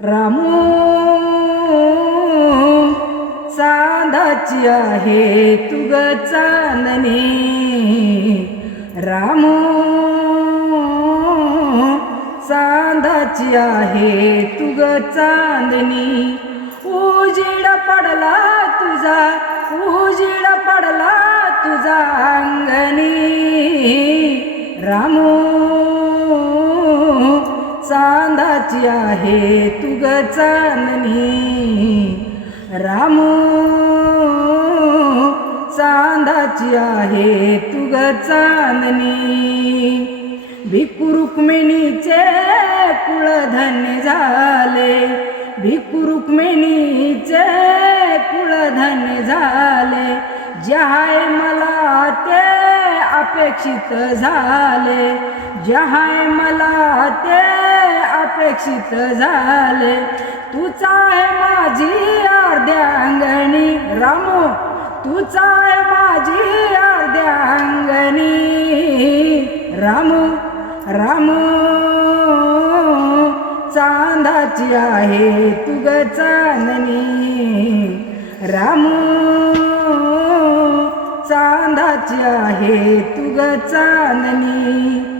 रामू चांदाची आहे तुग चांदणी, रामू चांदाची आहे तुग चांदणी. उजीड पडला तुझा, उजीड पडला तुझा अंगणी, रामू चांदाची आहे तुग चांदणी, रामू चांदाची आहे तुग चांदणी. भिक्खू रुक्मिणीचे कुळधन्य झाले, भिक्खू रुक्मिणीचे कुळधन्य झाले. जे आहे मला ते अपेक्षित झाले, जे आहे मला ते अपेक्षित झाले. तूच आहे माझी अर्ध्यांगणी, रामू तूच आहे माझी अर्ध्यांगणी, रामू रामू चांदाची आहे तुग चांदणी, रामू चांदाची आहे तुग चांदणी.